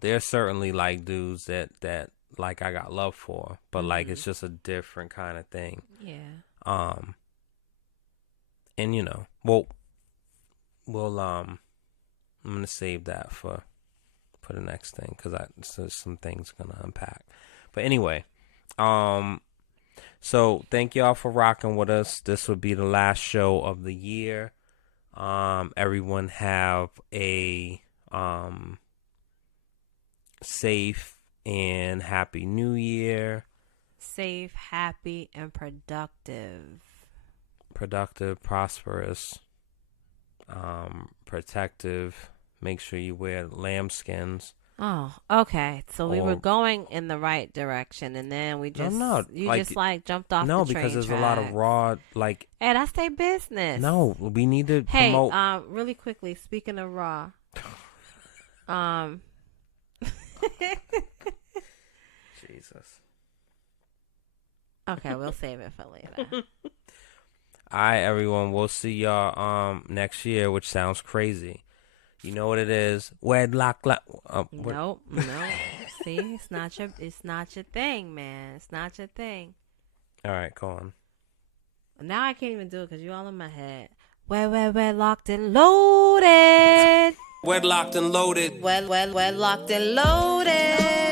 there's certainly like dudes that like I got love for, but like it's just a different kind of thing. Yeah. And we'll I'm gonna save that for the next thing, because there's some things gonna unpack. But anyway, so thank y'all for rocking with us. This would be the last show of the year. Everyone have a safe and happy New Year. Safe, happy, and productive. Productive, prosperous, protective. Make sure you wear lambskins. Oh, okay. So we were going in the right direction, and then we just jumped off. No, the train because there's track. a lot of raw like. Hey, that's their business. No, we need to promote. Hey, really quickly. Speaking of raw, Jesus. Okay, we'll save it for later. All right, everyone. We'll see y'all next year, which sounds crazy. You know what it is? Wedlock. Nope. See, it's not your thing, man. It's not your thing. All right, go on. Now I can't even do it because you're all in my head. We're locked and loaded. Wedlocked and loaded. Well, locked and loaded.